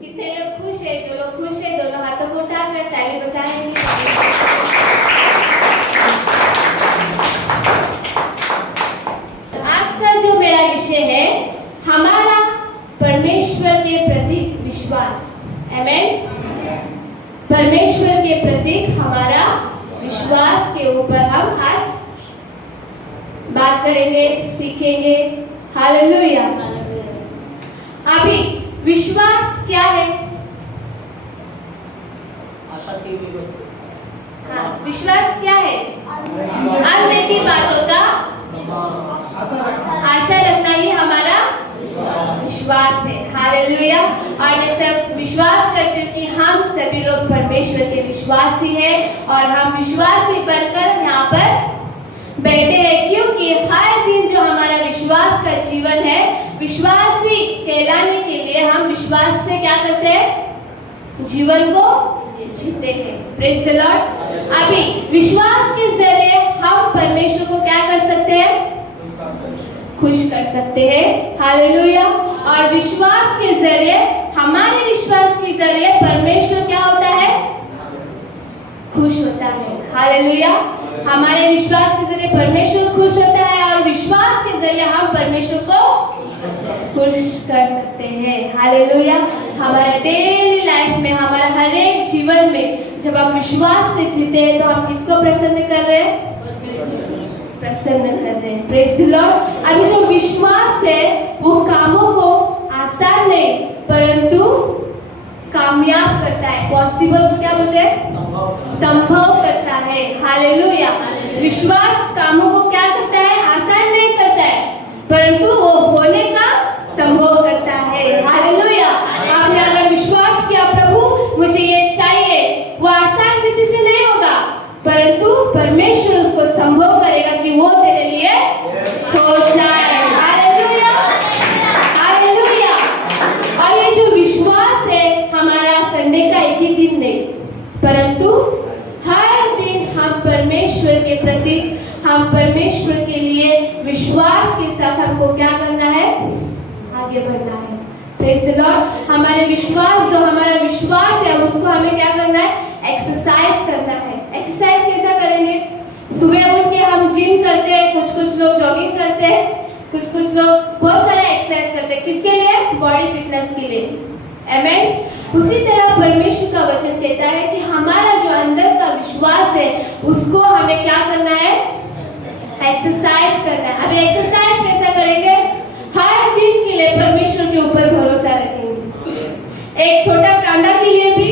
कितने लोग खुश है? जो लोग खुश है दोनों हाथों को उठाकर ताली बजाएंगे। आज का जो मेरा विषय है हमारा परमेश्वर के प्रति विश्वास। आमेन। परमेश्वर के प्रति हमारा विश्वास के ऊपर हम आज बात करेंगे, सीखेंगे। हालेलुया। अभी विश्वास क्या है? आशा की वस्तु। हाँ, विश्वास क्या है? अनदेखी बातों का आशा रखना ही हमारा विश्वास है। हालेलुया। और मैं सब विश्वास करती हूँ कि हम सभी लोग परमेश्वर के विश्वासी हैं और हम विश्वासी बनकर यहाँ पर बैठे हैं, क्योंकि हर दिन जो हमारा विश्वास का जीवन है, विश्वासी कहलाने के लिए हम विश्वास से क्या करते हैं? जीवन को जीते हैं। Praise the Lord. अभी विश्वास के जरिए हम परमेश्वर को क्या कर सकते हैं? खुश कर सकते हैं। हालेलुया। और विश्वास के जरिए, हमारे विश्वास के जरिए परमेश्वर क्या होता है? खुश होता है। हालेलुया। हमारे विश्वास के जरिए परमेश्वर खुश होता है और विश्वास के जरिए हम परमेश्वर को खुश कर सकते हैं। हालेलुया। हमारे डेली लाइफ में, हमारा हर एक जीवन में जब हम विश्वास से जीते हैं तो हम किसको प्रसन्न कर रहे हैं? प्रसन्न कर रहे हैं। Praise the Lord. अभी जो विश्वास है वो कामों को आसान नहीं परंतु कामयाब करता है। पॉसिबल को क्या बोलते हैं? संभव करता है। हालेलुया। विश्वास कामों को क्या करता है? आसान नहीं करता है परंतु वो होने का संभव करता है। हालेलुया। आपने अगर विश्वास किया प्रभु मुझे ये चाहिए, वो आसान रीति से नहीं होगा परंतु परमेश्वर उसको संभव करेगा कि वो तेरे लिए हो जाए। हालेलुया। हालेलुया। और ये जो विश्वास है हमारा संडे का एक ही दिन नहीं परंतु हर दिन हम परमेश्वर के प्रति, हम परमेश्वर के लिए विश्वास के साथ हमको क्या करना है? आगे बढ़ना है। Praise the Lord. हमारे विश्वास, जो हमारा विश्वास है उसको हमें क्या करना है? एक्सरसाइज करना है। एक्सरसाइज कैसा करेंगे? सुबह उठ के हम जिम करते हैं, कुछ लोग जॉगिंग करते हैं, कुछ लोग बहुत सारा एक्सरसाइज करते हैं। किसके लिए? बॉडी फिटनेस के लिए। आमेन। उसी तरह परमेश्वर का वचन कहता है कि हमारा जो अंदर का विश्वास है उसको हमें क्या करना है? एक्सरसाइज करना है। अभी एक्सरसाइज कैसा करेंगे? हर दिन के लिए परमेश्वर के ऊपर भरोसा रखेंगे। एक छोटा कांदा के लिए भी,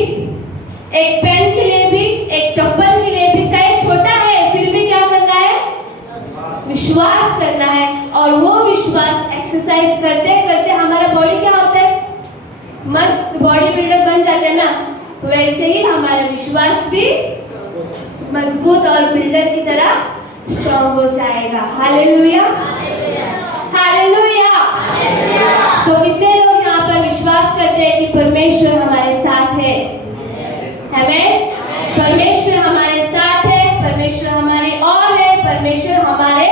एक पेन के लिए भी, एक चप्पल के लिए भी, चाहे छोटा है फिर भी क्या करना है? विश्वास करना है। और वो विश्वास एक्सरसाइज करते करते हमारा बॉडी क्या होता है? मस्त बॉडी बिल्डर बन जाते हैं ना। वैसे ही हमारा विश्वास भी मजबूत और बिल्डर की तरह स्ट्रॉन्ग हो जाएगा। हालेलुया। हालेलुया। सो कितने लोग यहाँ पर विश्वास करते हैं कि परमेश्वर हमारे साथ है? आमेन। परमेश्वर हमारे साथ है, परमेश्वर हमारे और है, परमेश्वर हमारे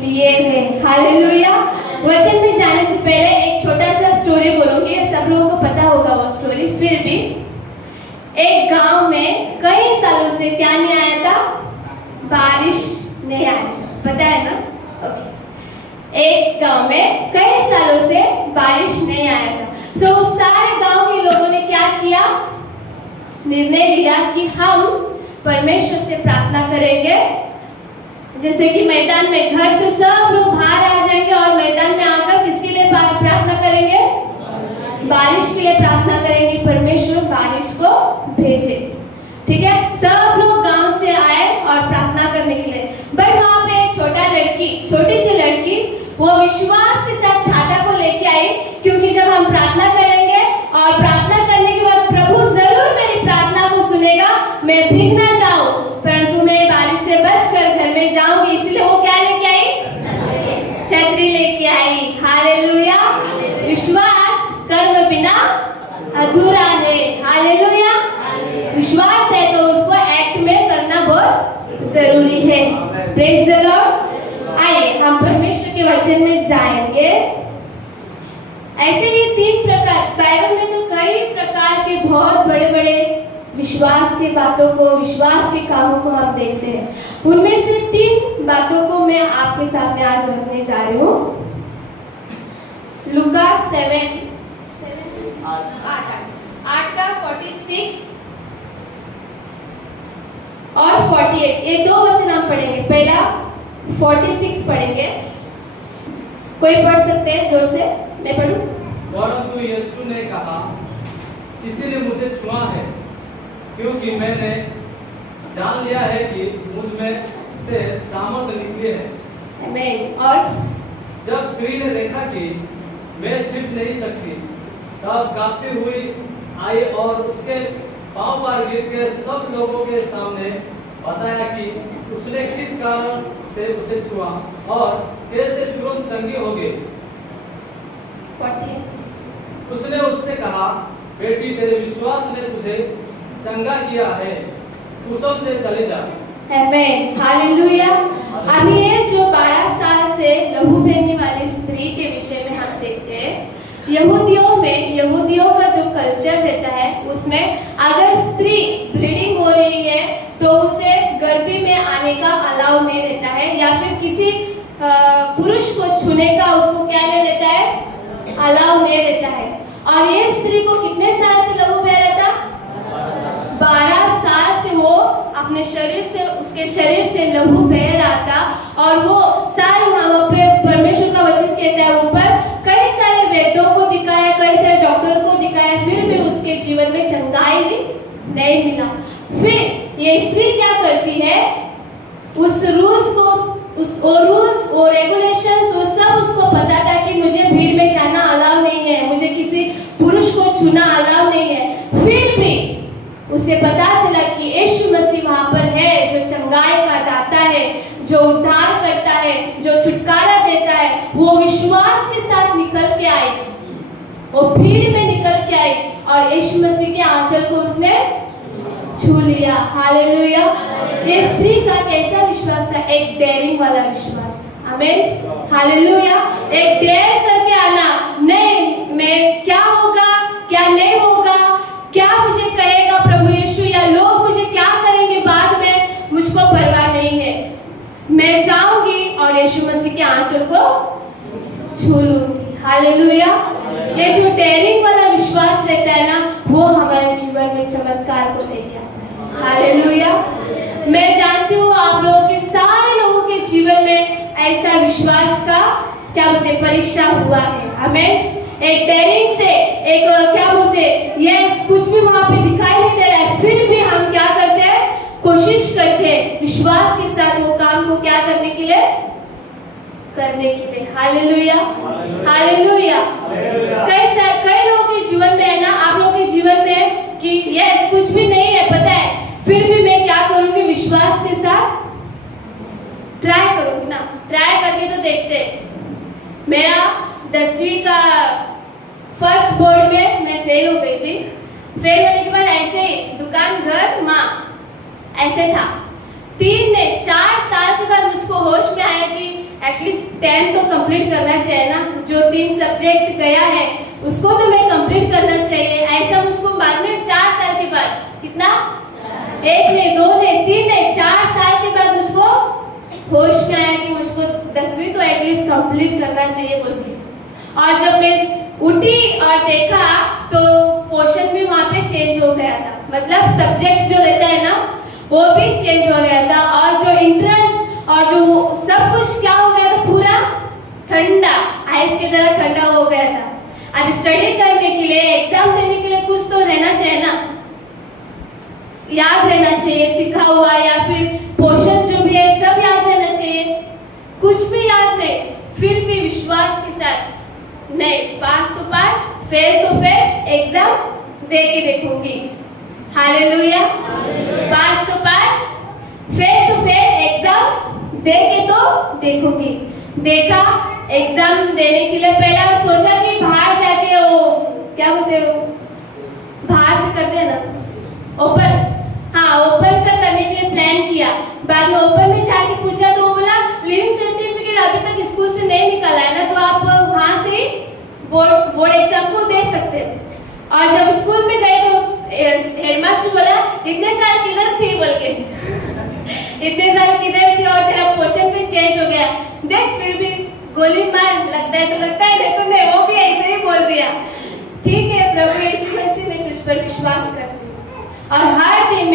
लिए है। हालेलुया। वचन में जाने से पहले एक छोटा सा स्टोरी बोलूंगी, सब लोगों को पता होगा वो स्टोरी। फिर भी एक गांव में कई सालों से क्या नहीं आया था? बारिश नहीं आया था। पता है ना? ओके। एक गांव में कई सालों से बारिश नहीं आया था। सो उस सारे गांव के लोगों ने क्या किया? निर्णय लिया कि हम परमेश्वर से प्रार्थना करेंगे। जैसे कि मैदान में घर से सब लोग बाहर आ जाएंगे और मैदान में आकर किसके लिए प्रार्थना करेंगे? बारिश के लिए प्रार्थना करेंगे। परमेश्वर बारिश को भेजे। ठीक है। सब लोग गांव से आए और प्रार्थना करने के लिए। बट वहां पे एक छोटी सी लड़की वो विश्वास के साथ छाता को लेके आई, क्योंकि जब हम प्रार्थना करेंगे और प्रार्थना करने के बाद प्रभु जरूर मेरी प्रार्थना को सुनेगा, मैं भीग ना जाऊं परंतु मैं बारिश से बचकर घर में जाऊंगी, इसलिए वो क्या लेके आई? छतरी लेके आई। हालेलुया। विश्वास कर्म बिना अधूरा है। हालेलुया। विश्वास है तो उसको एक्ट में करना बहुत जरूरी है। Praise the Lord. आइए हम परमेश्वर के वचन में जाएंगे। ऐसे ही 3 प्रकार, बाइबल में तो कई विश्वास के बातों को, विश्वास के कामों को हम देखते हैं। उनमें से 3 बातों को मैं आपके सामने आज रखने जा रही हूँ। लूका 7 8 का 46 और 48, ये 2 वचन हम पढ़ेंगे। पहला 46 पढ़ेंगे, कोई पढ़ सकते हैं जोर से? मैं पढ़ूं? परंतु यीशु ने कहा, किसी ने मुझे छुआ है, क्योंकि मैंने जान लिया है कि मुझ में से सामर्थ निकली है। आमीन। और जब स्त्री ने देखा कि मैं छिप नहीं सकती, तब कांपती हुई आई और उसके पांव पर गिर के सब लोगों के सामने बताया कि उसने किस कारण से उसे छुआ और कैसे तुरंत चंगी हो गई। 48 उसने उससे कहा, बेटी, तेरे विश्वास ने तुझे चंगा किया है, कुशल से चले जा। आमीन, हालेलुया। अभी ये जो 12 साल से लहू बहने वाली स्त्री के विषय में हम देखते हैं। यहूदियों का जो कल्चर रहता है, उसमें अगर स्त्री ब्लीडिंग हो रही है तो उसे गर्दी में आने का अलाउ नहीं रहता है, या फिर किसी पुरुष को छूने का उसको क्या नहीं रहता है, अलाउ नहीं रहता है। और ये स्त्री को कितने साल से लहू बह रहा था? 12 साल से वो अपने शरीर से, उसके शरीर से लहू बह रहा था। और वो सारे वहाँ पे परमेश्वर का वचन कहता है, ऊपर कई सारे वैद्यों को दिखाया, कई सारे डॉक्टर को दिखाया, फिर भी उसके जीवन में चंगाई नहीं मिला। फिर ये स्त्री क्या करती है, उस रूल्स को, रूल्स और रेगुलेशंस वो सब उसको पता था कि मुझे भीड़ में जाना अलाउ नहीं है, मुझे किसी पुरुष को छूना अलाउ नहीं है। फिर भी उसे पता चला कि यीशु मसीह वहां पर है, जो चंगाई का दाता है, जो उद्धार करता है, जो छुटकारा देता है। वो विश्वास के साथ निकल के आई, वो भीड़ में निकल के आई और यीशु मसीह के आंचल को उसने छू लिया। हालेलुया। ये स्त्री का कैसा विश्वास था? एक डेयरिंग वाला विश्वास। आमीन, हालेलुया। एक डेयर करके आना, नहीं मैं क्या होगा क्या नहीं होगा, क्या मुझे कहेगा प्रभु यीशु, या लोग मुझे क्या करेंगे बाद में, मुझको परवाह नहीं है। मैं जाऊंगी और यीशु मसीह के आंचल को छू लूंगी। हालेलुया। ये जो डेयरिंग वाला विश्वास रहता है ना, वो हमारे जीवन में चमत्कार को लेके आता है। हालेलुया। मैं जानती हूँ आप लोगों के, सारे लोगों के जीवन में ऐसा विश्वास का क्या बोलते परीक्षा हुआ है। आमीन। एक डेयरिंग से, एक क्या बोलते यस, कुछ भी वहां पे दिखाई नहीं दे रहा है, फिर भी हम क्या करते हैं, कोशिश करते हैं विश्वास के साथ वो काम को क्या करने के लिए, हालेलुया, हालेलुया। कई लोगों के जीवन में है ना, आप लोगों के जीवन में कि यस कुछ भी नहीं है, पता है, फिर भी मैं क्या करूंगी, विश्वास के साथ ट्राई करूंगी ना। ट्राई करके तो देखते हैं। मेरा 10वीं का फर्स्ट बोर्ड में मैं फेल हो गई थी। फेल होने के बाद ऐसे ही दुकान घर माँ ऐसे था। 4 साल के बाद मुझको होश में आया कि एटलीस्ट 10 तो कंप्लीट करना चाहिए ना, जो 3 सब्जेक्ट गया है उसको तो मैं कंप्लीट करना चाहिए। ऐसा मुझको बाद में 4 साल के बाद, कितना, 1 नहीं 2 नहीं 3 नहीं 4 साल के बाद मुझको होश में आया कि मुझको 10वीं तो एटलीस्ट कंप्लीट करना चाहिए बोल के। और जब मैं उठी और देखा तो पोर्शन भी वहाँ पे चेंज हो गया था, मतलब सब्जेक्ट्स जो रहता है ना वो भी चेंज हो गया था। और जो इंटरेस्ट और जो सब कुछ क्या हो गया था, पूरा ठंडा, आइस की तरह ठंडा हो गया था। अब स्टडी करने के लिए, एग्जाम देने के लिए कुछ तो रहना चाहिए ना, याद रहना चाहिए सीखा हुआ, या फिर पोर्शन जो भी है सब याद रहना चाहिए। कुछ भी याद नहीं, फिर भी विश्वास के साथ नहीं, पास तो पास, फेल तो फेल, एग्जाम दे के देखूंगी। हालेलुया। पास तो पास, फेल तो फेल, एग्जाम दे के तो देखूंगी। देखा, एग्जाम देने के लिए पहला सोचा कि बाहर जाके वो क्या बोलते हो, बाहर से करते हैं ना ओपन, हाँ ओपन का करने के लिए प्लान किया। बाद में ओपन में जाके पूछा तो वो बोला लिविंग सर्टिफिकेट अभी तक स्कूल से नहीं निकाला है ना, तो आप वहाँ से बोर्ड एग्जाम को दे सकते हैं। और जब स्कूल में गए तो हेडमास्टर बोला इतने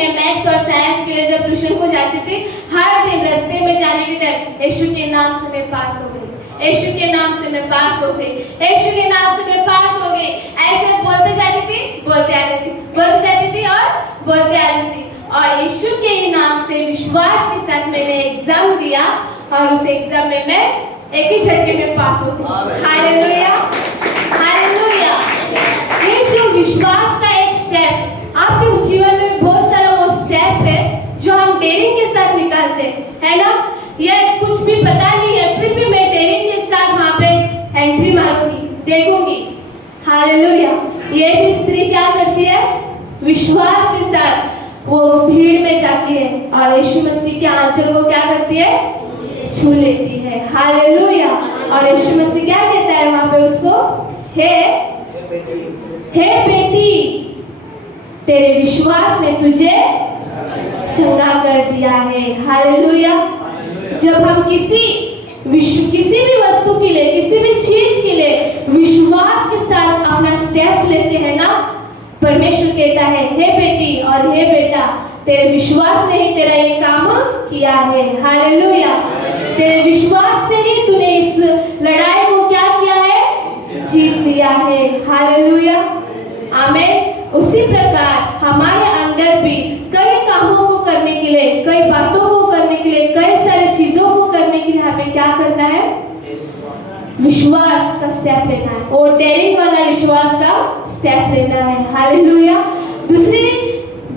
मैं मैथ्स और साइंस के लिए जब ट्यूशन को जाती थी, हर दिन रास्ते में जाने के टाइम यीशु के नाम से मैं पास हो गई, यीशु के नाम से मैं पास हो गई, यीशु के नाम से मैं पास हो गई, ऐसे बोलते जाती थी, बोलते आती थी, बोलते जाती थी और बोलते आती थी। और यीशु के नाम से विश्वास के साथ मैंने एग्जाम दिया और उस एग्जाम में मैं एक ही झटके में पास हो गई। Hallelujah, hallelujah. ये जो विश्वास का एक स्टेप आपके जीवन में बहुत सारा वो स्टेप है जो हम डेयरिंग के साथ निकालते हैं, है ना? यस, कुछ भी पता नहीं है फिर भी मैं डेयरिंग के साथ वहाँ पे एंट्री मारूंगी, देखूंगी। हालेलुया। ये भी स्त्री क्या करती है? विश्वास के साथ वो भीड़ में जाती है और यीशु मसीह के आंचल को क्या करती है? छू लेती है। हालेलुया। और यीशु मसीह क्या कहता है वहाँ पे उसको? हे बेटी, तेरे विश्वास ने तुझे चंगा कर दिया है। हालेलुया। जब हम किसी भी वस्तु के लिए, किसी भी चीज के लिए विश्वास के साथ अपना स्टेप लेते हैं ना, परमेश्वर कहता है हे बेटी और हे बेटा, तेरे विश्वास ने ही तेरा ये काम किया है। हालेलुया। तेरे विश्वास से ही तूने इस लड़ाई को क्या किया है? जीत लिया है। हालेलुया, आमीन। उसी प्रकार हमारे अंदर भी कई कामों को करने के लिए, कई बातों को करने के लिए, कई सारी चीजों को करने के लिए हमें क्या करना है? विश्वास का स्टेप लेना है, और डेयरिंग वाला विश्वास का स्टेप लेना है। हालेलुया। दूसरी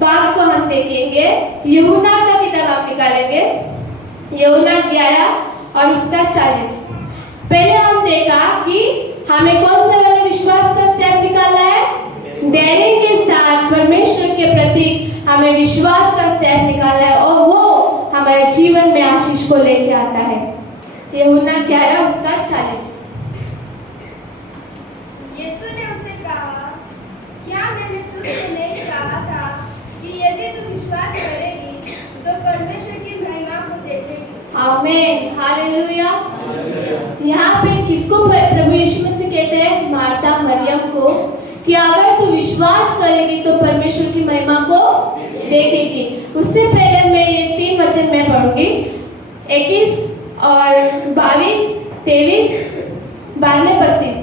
बात को हम देखेंगे, यूहन्ना का किताब आप निकालेंगे, यूहन्ना 11 और उसका 40। पहले हम देखा कि हमें कौन से वाले विश्वास का स्टेप निकालना है? डेयरिंग के साथ परमेश्वर के प्रति हमें विश्वास का स्टेप निकालना है, और वो हमारे जीवन में आशीष को लेके आता है। यूहन्ना 11 उसका 40। यीशु ने उसे कहा, क्या मैंने तुझसे नहीं कहा था कि यदि तू विश्वास करेगी तो परमेश्वर की महिमा को देखेगी? आमीन। हालेलुया। यहाँ पे किसको प्रभु यीशु मसीह कहते हैं? मार्था मरियम को, कि अगर तू विश्वास करेगी तो परमेश्वर की महिमा को देखेगी। उससे पहले मैं ये 3 वचन में पढ़ूंगी, 21 और 22, 23, बाद में 32।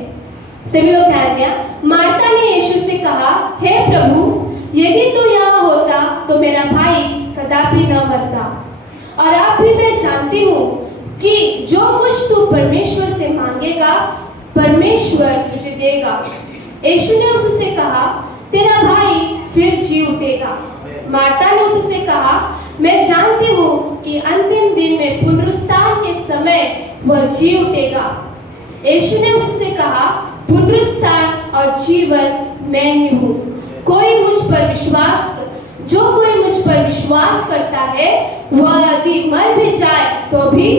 सभी लोग ध्यान दिया। मार्था ने यीशु से कहा, हे प्रभु, यदि तू यहाँ होता तो मेरा भाई कदापि न मरता। और अब भी मैं जानती हूँ कि जो कुछ तू परमेश्वर से मांगेगा परमेश्वर तुझे देगा। यीशु ने उससे कहा, तेरा भाई फिर जी उठेगा। मार्था ने उससे कहा, मैं जानती हूँ कि अंतिम दिन में पुनरुत्थान के समय वह जी उठेगा। यीशु ने उससे कहा, पुनरुत्थान और जीवन मैं ही हूँ। जो कोई मुझ पर विश्वास करता है वह यदि मर भी जाए तो भी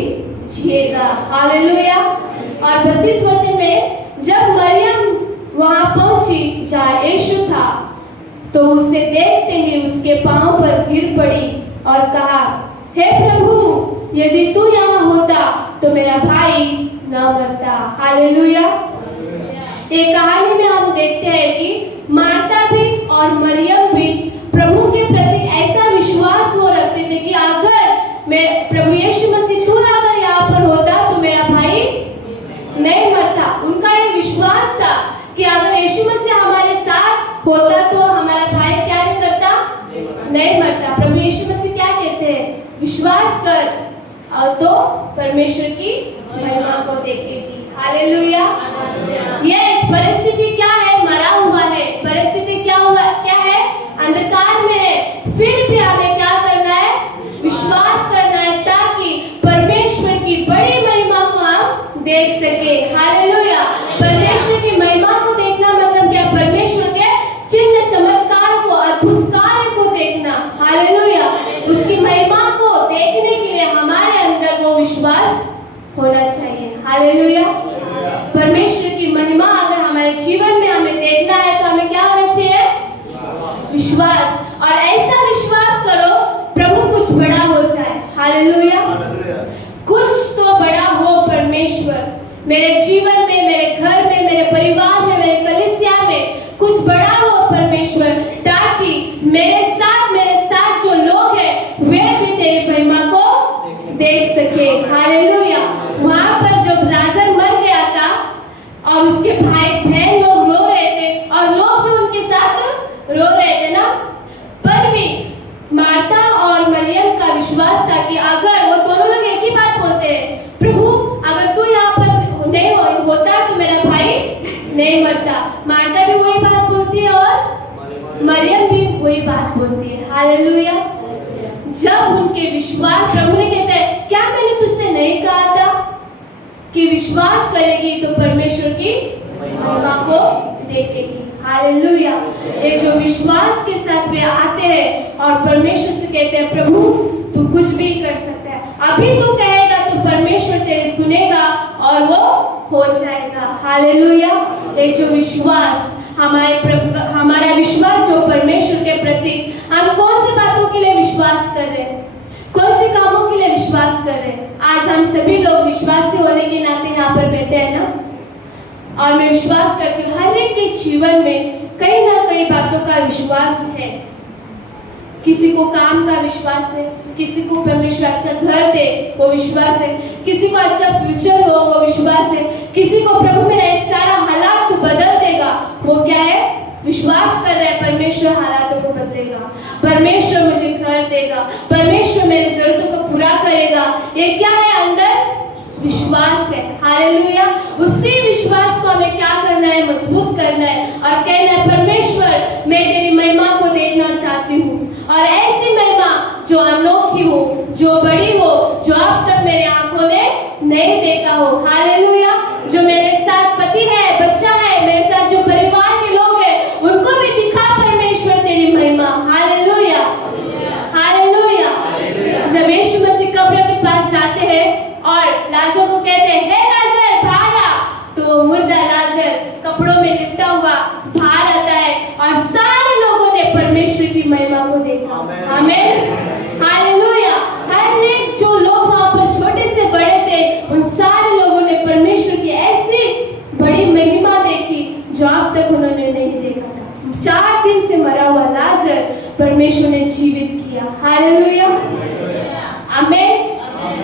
जिएगा। हालेलुया। और 32 वचन में, जब मरियम वहां पहुंची जहाँ यीशु था तो उसे देखते ही उसके पांव पर गिर पड़ी और कहा, हे प्रभु, यदि तू यहाँ होता तो मेरा भाई न मरता। हालेलुया। ये कहानी में हम देखते हैं कि मार्था भी और मरियम भी प्रभु के प्रति ऐसा विश्वास वो रखते थे कि अगर मैं प्रभु यीशु मसीह तू अगर यहाँ पर होता तो मेरा भाई नहीं मरता। उनका ये विश्वास था कि अगर यीशु मसीह हमारे साथ होता तो हमारा भाई क्या नहीं करता? नहीं मरता। प्रभु यीशु मसीह क्या कहते हैं? विश्वास कर और तो परमेश्वर की महिमा को देखेगी। हालेलुया। यस, परिस्थिति क्या है? मरा हुआ है। परिस्थिति क्या है? अंधकार में है। फिर भी हमें क्या करना है? विश्वास करना है, ताकि परमेश्वर की बड़ी महिमा को हम देख सके। हालेलुया। परमेश्वर की महिमा को देखना मतलब क्या? परमेश्वर के चिन्ह चमत्कार को, अद्भुत कार्य को देखना। हालेलुया। उसकी महिमा को देखने के लिए हमारे अंदर वो विश्वास होना चाहिए। हालेलुया। परमेश्वर की महिमा अगर हमारे जीवन रो रहे थे ना, पर भी मार्था और मरियम का विश्वास था कि अगर वो दोनों लोग एक ही बात बोलते हैं, प्रभु अगर तू यहाँ पर नहीं होता तो मेरा भाई नहीं मरता। मार्था भी वही बात बोलती है और मरियम भी वही बात बोलती है। हालेलुया। जब उनके विश्वास, प्रभु ने कहते हैं, क्या मैंने तुझसे नहीं कहा था कि विश्वास करेगी तो परमेश्वर की महिमा को देखेगी। हालेलुया। ये जो विश्वास के साथ वे आते हैं और परमेश्वर से कहते हैं, प्रभु तू कुछ भी कर सकता है, अभी तू कहेगा तो परमेश्वर तेरे सुनेगा और वो हो जाएगा। हालेलुया। ये जो विश्वास, हमारा विश्वास जो परमेश्वर के प्रति, हम कौन सी बातों के लिए विश्वास कर रहे हैं, कौन से कामों के लिए विश्वास कर रहे हैं। आज हम सभी लोग विश्वासी होने के नाते यहाँ पर बैठे हैं ना, और मैं विश्वास करती हूँ हर एक के जीवन में कई ना कई बातों का विश्वास है। किसी को काम का विश्वास है, किसी को परमेश्वर अच्छा घर दे वो विश्वास है, किसी को अच्छा फ्यूचर हो वो विश्वास है, किसी को प्रभु मेरा सारा हालात तू बदल देगा, वो क्या है, विश्वास कर रहा है परमेश्वर हालातों को बदलेगा, परमेश्वर मुझे घर देगा, परमेश्वर मेरी जरूरतों को पूरा करेगा। ये क्या है, अंदर विश्वास है। हालेलुया। उसी विश्वास को हमें क्या करना है, मजबूत करना है और कहना है, परमेश्वर मैं तेरी महिमा को देखना चाहती हूँ, और ऐसी महिमा जो अनोखी हो, जो बड़ी हो, जो अब तक मेरे आंखों ने नहीं देखा हो। हालेलुया। जो मेरे साथ पति है, बच्चा है, मेरे साथ जो परिवार के लोग हैं, उनको भी दिखा परमेश्वर तेरी महिमा। हालेलुया। हालेलुया। जब यीशु मसीह कब्र के पास जाते हैं और लाजर को कहते हैं, हे लाजर बाहर आ, तो वो मुर्दा लाजर कपड़ों में लिपटा हुआ बाहर आता है और सारे लोगों ने परमेश्वर की महिमा को देखा। आमीन। हालेलुया। हर एक जो लोग वहां पर छोटे से बड़े थे, उन सारे लोगों ने परमेश्वर की ऐसी बड़ी महिमा देखी जो अब तक उन्होंने नहीं देखा था। 4 दिन से मरा हुआ लाजर परमेश्वर ने जीवित किया। हालेलुया। आमीन।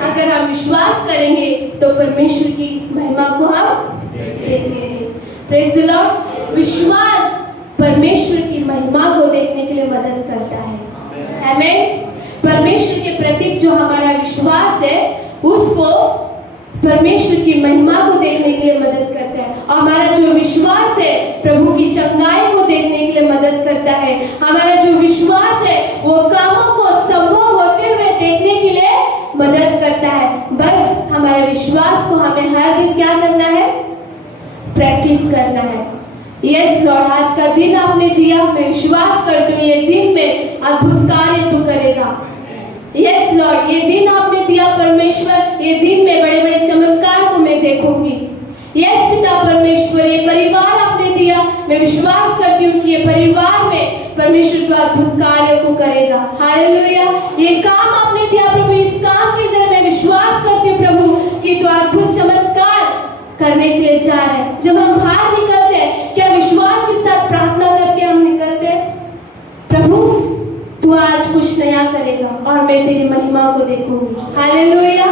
अगर हम विश्वास करेंगे तो परमेश्वर की महिमा को हम देखेंगे। Praise the Lord. विश्वास परमेश्वर की महिमा को देखने के लिए मदद करता है। आमीन। परमेश्वर के प्रति जो हमारा विश्वास है, उसको परमेश्वर की महिमा को देखने के लिए मदद करता है। और हमारा जो विश्वास है, प्रभु की चंगाई को देखने के लिए मदद करता है। हमारा जो विश्वास है, वो कामों को संभव होते हुए देखने के लिए मदद करता है। बस हमारे विश्वास को हमें हर दिन क्या करना है, प्रैक्टिस करना है। यस लॉर्ड, आज का दिन आपने दिया, मैं विश्वास करती हूँ ये दिन में अद्भुत कार्य तू करेगा। यस लॉर्ड, ये दिन आपने दिया परमेश्वर, ये दिन में बड़े बड़े चमत्कार को मैं देखूंगी। यस पिता परमेश्वर, ये परिवार आपने दिया, मैं विश्वास करती हूँ कि ये परिवार में परमेश्वर का अद्भुत कार्य को करेगा। हालेलुया। ये काम आपने दिया प्रभु, इस काम के जरिए मैं विश्वास करती हूँ प्रभु कि तू अद्भुत चमत्कार करने के लिए जा रहे हैं। जब हम बाहर निकलते हैं, क्या विश्वास के साथ प्रार्थना करके हम निकलते हैं, प्रभु तू आज कुछ नया करेगा और मैं तेरी महिमा को देखूंगी। हालेलुया।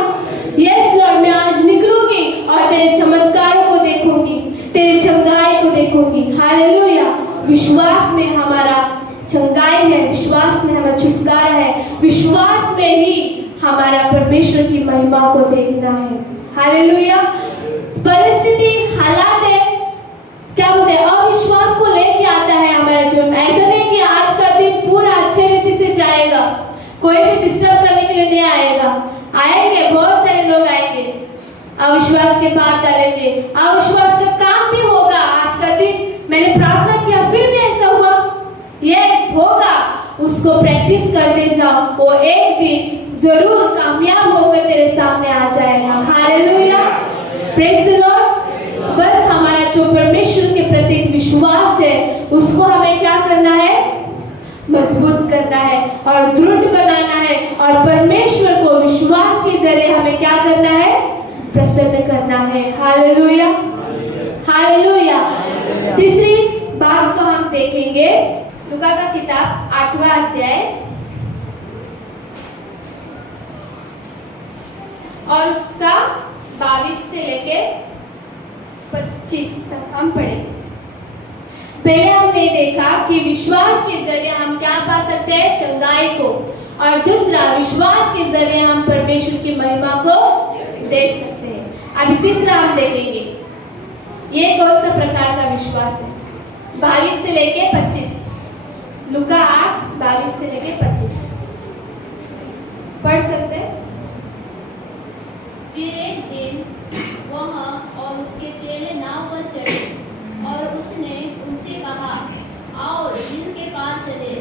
यस लॉर्ड, मैं आज निकलूंगी और तेरे चमत्कारों को देखूंगी, तेरे चंगाई को देखूंगी। हालेलुया। विश्वास में हमारा चंगाई है, विश्वास में हमारा छुटकारा है, विश्वास में ही हमारा परमेश्वर की महिमा को देखना है। हालेलुया। परिस्थिति, हालात है, क्या बोलते हैं, अविश्वास को लेके आता है हमारे जीवन में। ऐसा नहीं कि आज का दिन पूरा अच्छे रीति से जाएगा, कोई भी डिस्टर्ब करने के लिए नहीं आएगा। आएंगे, बहुत सारे लोग आएंगे, अविश्वास के बात डालेंगे, अविश्वास का काम भी होगा। आज का दिन मैंने प्रार्थना किया फिर भी ऐसा हुआ, यस होगा, उसको प्रैक्टिस करते जाओ, वो एक दिन जरूर कामयाब होकर तेरे सामने आ जाएगा। हालेलुया। Praise the Lord. बस हमारा जो परमेश्वर के प्रति विश्वास है, उसको हमें क्या करना है, मजबूत करना है और दृढ़ बनाना है, और परमेश्वर को विश्वास के जरिए हमें क्या करना है, प्रसन्न करना है। हालेलुया। हालेलुया। तीसरी बात को हम देखेंगे, लूका का किताब 8वां अध्याय और उसका 22 से लेके 25 तक हम पढ़ेंगे। पहले हमने देखा कि विश्वास के जरिए हम क्या पा सकते हैं, चंगाई को, और दूसरा विश्वास के जरिए हम परमेश्वर की महिमा को देख सकते हैं। अभी तीसरा हम देखेंगे ये कौन सा प्रकार का विश्वास है। 22 से लेके 25, लूका 8 22 से लेके 25 पढ़ सकते हैं। फिर एक दिन वह और उसके चेले नाव पर चढ़े और उसने उनसे कहा, आओ झील के पार चले।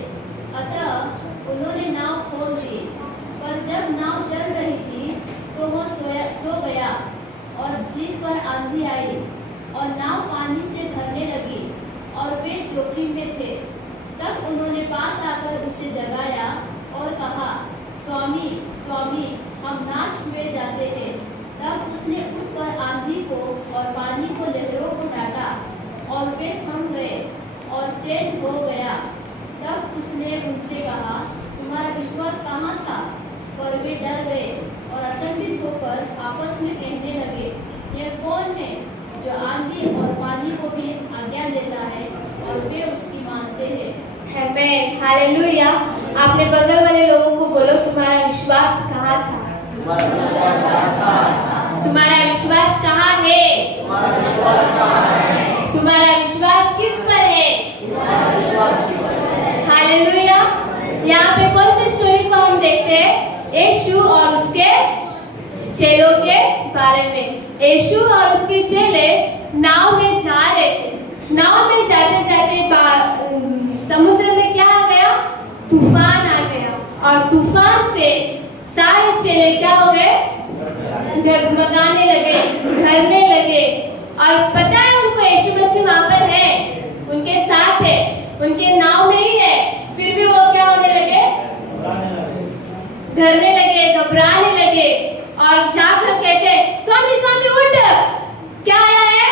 अतः उन्होंने नाव खोल दी, पर जब नाव चल रही थी तो वह सो गया और झील पर आंधी आई और नाव पानी से भरने लगी और वे जोखिम में थे। तब उन्होंने पास आकर उसे जगाया और कहा, स्वामी स्वामी, हम नाश हुए जाते हैं। तब उसने उठकर आंधी को और पानी को, लहरों को डांटा और वे थम गए और चैन हो गया। तब उसने उनसे कहा, तुम्हारा विश्वास कहाँ था? पर वे डर गए और अचंभित होकर आपस में कहने लगे, यह कौन है जो आंधी और पानी को भी आज्ञा देता है और वे उसकी मानते हैं। आमेन, हालेलुया। आपने बगल वाले लोगों को बोलो, तुम्हारा विश्वास कहाँ था? तुम्हारा विश्वास कहाँ था? तुम्हारा विश्वास कहाँ है? तुम्हारा विश्वास कहाँ है? तुम्हारा विश्वास किस पर है? तुम्हारा विश्वास किस पर है? हालेलुया। यहाँ पे कौन सी स्टोरी को हम देखते हैं? यीशु और उसके चेलों के बारे में। यीशु और उसके चेले नाव में जा रहे थे। नाव में जाते जाते समुद्र में क्या आ गया? तूफान आ गया, और तूफान से सारे चेले क्या हो गए? डगमगाने लगे, डरने लगे। और पता है उनको यीशु मसीह वहां पर है, उनके साथ है, उनके नाव में ही है, फिर भी वो क्या होने लगे? डरने लगे, घबराने लगे, और जाकर कहते, स्वामी स्वामी उठ, क्या आया है?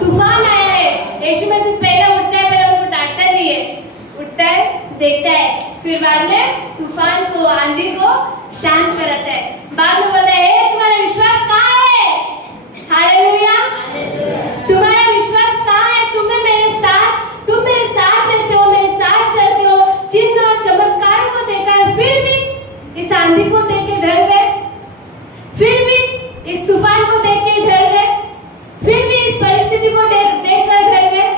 तूफान आया है। यीशु मसीह पहले उठता है, पहले उनको डांटता नहीं है, उठता है, देखता है, फिर बाद में तूफान को, आंधी को शांत कराता है। बाद में बताया, हे तुम्हारा विश्वास कहाँ है? हालेलुया। तुम्हारा विश्वास कहाँ है? तुम मेरे साथ रहते हो, मेरे साथ चलते हो, चिन्ह और चमत्कार को देखकर फिर भी इस आंधी को देख के डर गए, फिर भी इस तूफान को देख के डर गए, फिर भी इस परिस्थिति को देखकर डर गए,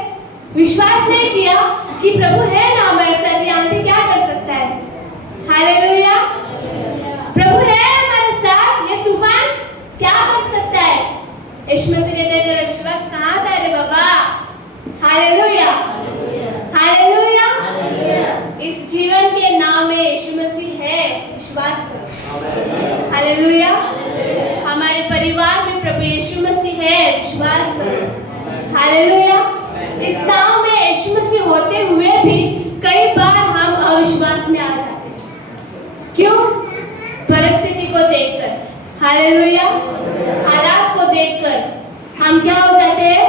विश्वास नहीं किया कि प्रभु है ना हमारे साथ, ये आंधी क्या कर सकता है। हालेलुया। प्रभु है हमारे साथ, ये तूफान क्या कर सकता है। यीशु मसीह कहते हैं, तेरा विश्वास कहाँ था रे बाबा? Hallelujah, hallelujah. इस जीवन के नाम में यीशु मसीह है, विश्वास करो। हालेलुया। हमारे परिवार में प्रभु यीशु मसीह है, विश्वास करो। हालेलुया। इस गांव में यीशु मसीह होते हुए भी कई बार हम अविश्वास में आ जाते हैं। क्यों? परिस्थिति को देखकर, हालेलुया, हालात को देखकर हम क्या हो जाते हैं?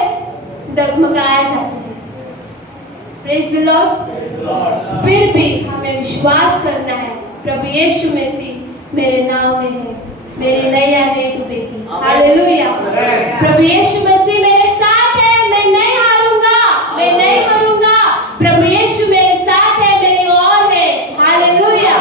डगमगाए जाते हैं। Praise the Lord. फिर भी हमें विश्वास करना है, प्रभु यीशु मसीह मेरे नाव में है, मेरी नैया नहीं डूबेगी। हालेलुया। प्रभु यीशु मसीह मेरे साथ है, मैं नहीं हारूंगा, मैं नहीं मरूंगा। प्रभु यीशु मेरे साथ है, मेरी ओर है। हालेलुया।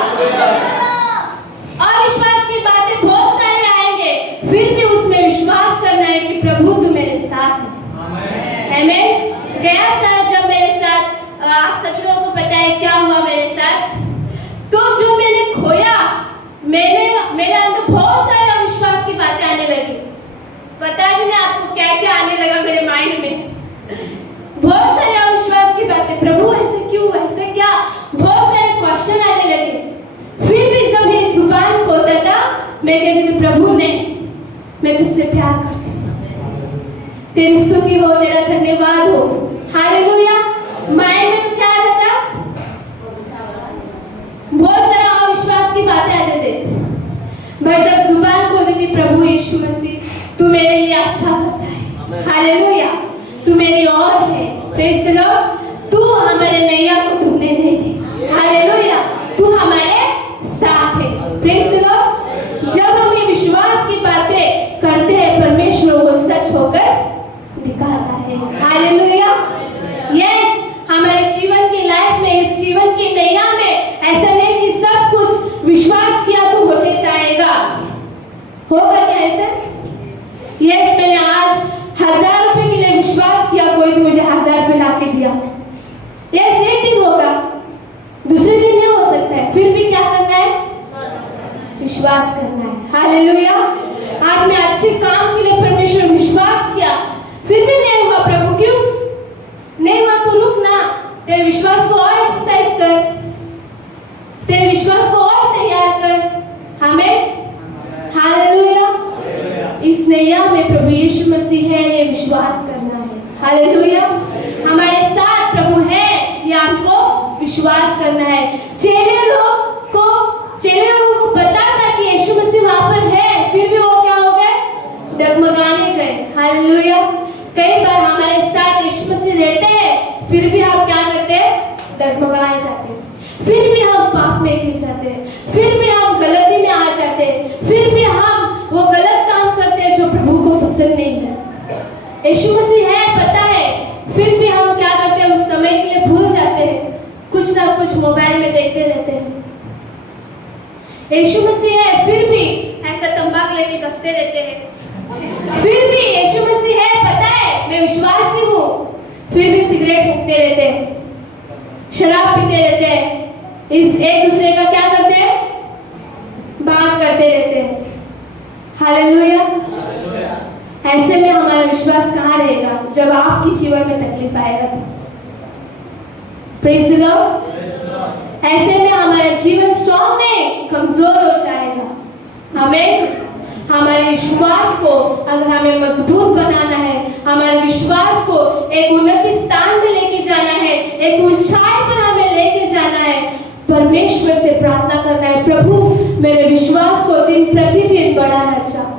और विश्वास की बातें बहुत सारे आएंगे, फिर भी उसमें विश्वास करना है कि प्रभु तू मेरे साथ है। आमीन। गया साल जब मेरे साथ, आप सभी लोगों को पता है क्या हुआ मेरे साथ, तो जो मैंने खोया, मेरे अंदर बहुत सारे अविश्वास की बातें आने लगी। पता भी नहीं आपको क्या क्या आने लगा मेरे माइंड में, बहुत सारे अविश्वास की बातें। प्रभु ऐसे क्यों, ऐसे क्या, बहुत सारे क्वेश्चन आने लगे। फिर भी जब ये जुबान खोलता था, मैं कहती थी, प्रभु ने, मैं तुझसे प्यार करती हूँ, तेरी स्तुति हो, तेरा धन्यवाद हो। हालेलुया। माइंड में तो क्या आता था? बहुत सारा अविश्वास की बातें आते थे। मैं जब जुबान खोलती थी, प्रभु यीशु मसीह तू मेरे लिए अच्छा करता है। हालेलुया। तू मेरी ओर है। Praise the Lord. तू हमारे नैया को डूबने नहीं देगा। हालेलुया। तू हमारे साथ है। Praise the Lord. जब हम ये विश्वास की बातें करते हैं, परमेश्वर वो सच होकर दिखाता है। हालेलुया। यस, होगा क्या ऐसा? यस, मैंने आज 1000 रुपए के लिए विश्वास किया, कोई तो मुझे 1000 रुपए ला के दिया। यस, एक दिन होगा, दूसरे दिन नहीं हो सकता है, फिर भी क्या करना है? विश्वास करना है। हालेलुया। आज मैं अच्छे काम के लिए परमेश्वर विश्वास किया, फिर भी नहीं हुआ प्रभु, क्यों नहीं हुआ? तो रुक ना, तेरे विश्वास को और एक्सरसाइज कर, तेरे विश्वास को और तैयार कर। हमें हालेलुया। इस नैया में प्रभु यीशु मसीह है, ये विश्वास करना है। हालेलुया। हमारे साथ प्रभु है, ये हमको विश्वास करना है। चेले लोगों को पता था कि यीशु मसीह वहां पर है, फिर भी वो क्या हो गए? डगमगाने गए। हालेलुया। कई बार हमारे साथ यीशु मसीह रहते हैं, फिर भी हम क्या करते हैं? डगमगाए जाते हैं, फिर भी हम पाप में गिर जाते हैं, फिर भी हम गलती में आ जाते हैं, फिर भी हम वो गलत काम करते हैं जो प्रभु को पसंद नहीं है। यीशु मसीह है, पता है, फिर भी हम क्या करते हैं? उस समय के लिए भूल जाते हैं, कुछ ना कुछ मोबाइल में देखते रहते हैं। यीशु मसीह है, फिर भी ऐसा तंबाकू लेके कसते रहते हैं। फिर भी यीशु मसीह है, पता है, मैं विश्वासी हूँ, फिर भी सिगरेट फूकते रहते हैं, शराब पीते रहते हैं, इस एक दूसरे का क्या करते हैं? बात करते रहते हैं। हालेलुया। ऐसे में हमारा विश्वास कहाँ रहेगा जब आपकी जीवन में तकलीफ आएगा तो? Praise the Lord. ऐसे में हमारा जीवन स्ट्रॉन्ग नहीं, कमजोर हो जाएगा। हमें हमारे विश्वास को अगर हमें मजबूत बनाना है, हमारे विश्वास को एक उन्नति स्थान में लेके जाना है, एक ऊंचाई पर हमें लेके जाना है, परमेश्वर से प्रार्थना करना है, प्रभु मेरे विश्वास को दिन प्रतिदिन बढ़ाना चाह,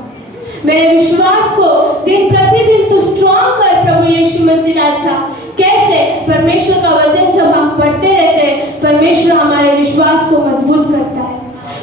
मेरे विश्वास को दिन प्रतिदिन तू स्ट्रॉन्ग कर प्रभु यीशु मसीह। अच्छा कैसे? परमेश्वर का वचन जब हम पढ़ते रहते हैं, परमेश्वर हमारे विश्वास को मजबूत करता है।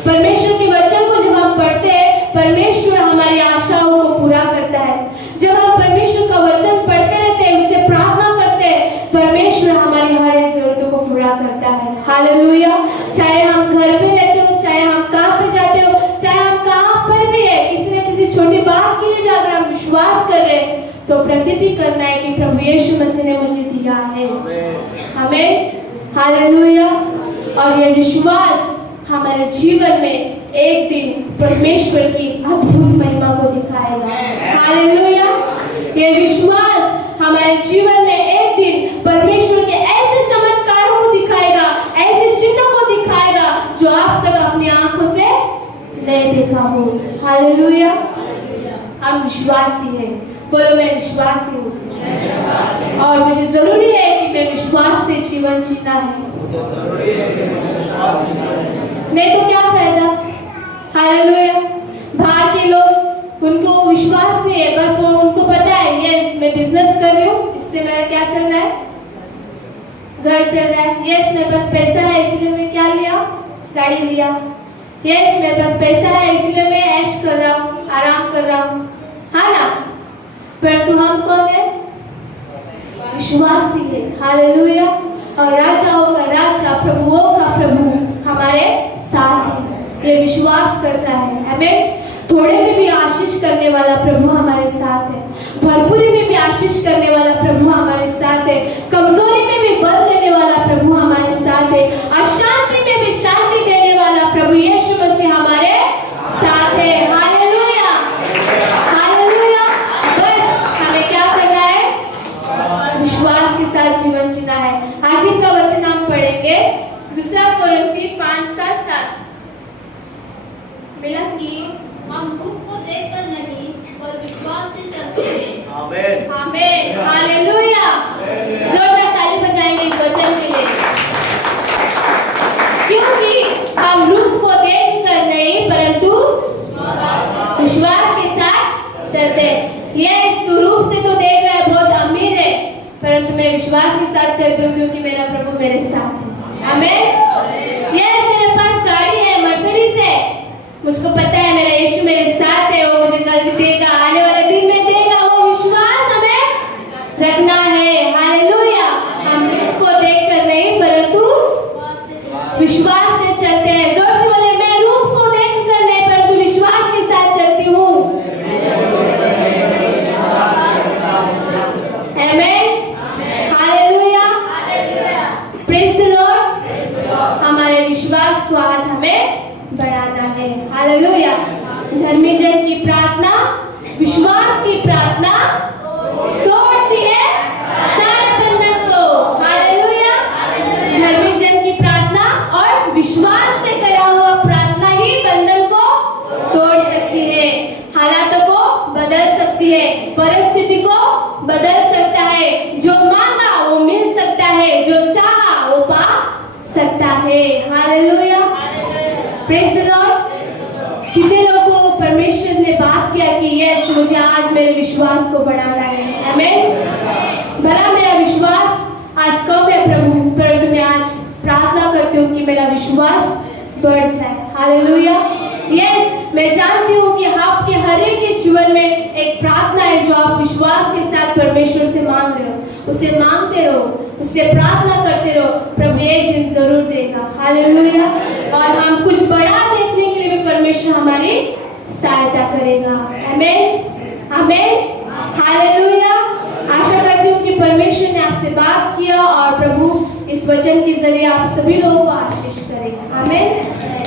परमेश्वर के वचन को जब हम पढ़ते हैं, परमेश्वर हमारी आशाओं को पूरा करता है। जब हम परमेश्वर का वचन पढ़ते रहते हैं, उससे प्रार्थना करते हैं, परमेश्वर हमारी हर एक जरूरतों को पूरा करता है। हालेलुया। चाहे हम घर पे रहते हो, चाहे हम काम पे जाते हो, चाहे हम कहाँ पर भी है, किसी न किसी छोटी बात के लिए भी अगर हम विश्वास कर रहे हैं, तो प्रतिति करना है कि प्रभु यीशु मसीह ने मुझे दिया है। हमें हालेलुया। और ये विश्वास हमारे जीवन में एक दिन परमेश्वर की अद्भुत महिमा को दिखाएगा। हालेलुया। ये विश्वास हमारे जीवन में एक दिन परमेश्वर के ऐसे चमत्कारों को दिखाएगा, ऐसे चिन्हों को दिखाएगा जो आप तक अपनी आंखों से नहीं देखा हो। हालेलुया। हम विश्वासी हैं। बोलो मैं विश्वासी हूँ, और मुझे जरूरी है कि मैं विश्वास से जीवन जीना है, नहीं तो क्या फायदा? हालेलुया। बाहर के लोग, उनको विश्वास नहीं है, बस वो उनको पता है यस मैं बिजनेस कर रही हूँ, इससे मेरा क्या चल रहा है? घर चल रहा है। यस मेरे पास पैसा है, इसलिए मैं क्या लिया? गाड़ी लिया। यस मेरे पास पैसा है, इसलिए मैं ऐश कर रहा हूँ, आराम कर रहा हूँ, है ना? परंतु हम कौन है? विश्वासी है। हालेलुया। और राजाओं का राजा, प्रभुओं का प्रभु हमारे साथ है। ये विश्वास करता है। हमें थोड़े में भी आशीष करने वाला प्रभु हमारे साथ है, भरपूरी में भी आशीष करने वाला प्रभु हमारे साथ है, कमजोरी में भी बल देने वाला प्रभु हमारे साथ है, अशांति में भी शांति देने वाला प्रभु यीशु मसीह हमारे साथ है। हालेलुया। हालेलुया। बस हमें क्या करना है? विश्वास के साथ जीवन जीना है। आखिर का वचन हम पढ़ेंगे, 2 कोरिन्थी 5:7। मिला कि हम रूप को देखकर नहीं पर विश्वास से चलते हैं। आमीन। आमीन। हालेलुया। जोरदार ताली बजाएंगे इस वचन के लिए, क्योंकि हम रूप को देखकर नहीं परंतु विश्वास के साथ चलते हैं। यस तू रूप से तो देख रहा है बहुत अमीर है, परंतु मैं विश्वास के साथ चलती हूँ क्योंकि मेरा प्रभु मेरे साथ है। आमीन। यस तेरे पास गाड़ी है, मर्सिडीज है, मुझको पता है मेरा यीशु मेरे साथ है, वो मुझे कल भी देगा, आने वाले दिन में देगा। वो विश्वास हमें रखना है। हालेलुया। हम रूप को देखकर नहीं परंतु विश्वास से चलते हैं। जोर से बोले मैं रूप को देखकर नहीं परंतु विश्वास के साथ चलती हूँ। को आज हमें बढ़ाना है। हालेलुया। धर्मी जन की प्रार्थना, विश्वास की प्रार्थना तोड़ती है सारे बंधन को। हालेलुया। धर्मी जन की प्रार्थना और विश्वास से करा हुआ प्रार्थना ही बंधन को तोड़ सकती है, हालातों को बदल सकती है, परिस्थिति को बदल सकता है। जो मांगा वो मिल सकता है, जो चाहा वो पा सकता है। हालेलुया। Praise the Lord. कितने लोगों को परमेश्वर ने बात किया कि यस, मुझे आज मेरे विश्वास को बढ़ाना है। आमीन। भला मेरा विश्वास आज कम है प्रभु, परंतु मैं आज प्रार्थना करती हूँ कि मेरा विश्वास बढ़ जाए। हालेलुया। यस, मैं जानती हूँ कि आपके हर एक के जीवन में एक प्रार्थना है जो आप विश्वास के साथ परमेश्वर से मांग रहे हो। उसे मांगते रहो, उससे प्रार्थना करते रहो, प्रभु एक दिन जरूर देगा। हालेलुया। और हम कुछ बड़ा देखने के लिए भी परमेश्वर हमारी सहायता करेगा। आमीन, आमीन, हालेलुया। आशा करती हूँ कि परमेश्वर ने आपसे बात किया और प्रभु इस वचन के जरिए आप सभी लोगों को आशीष करेगा। आमीन।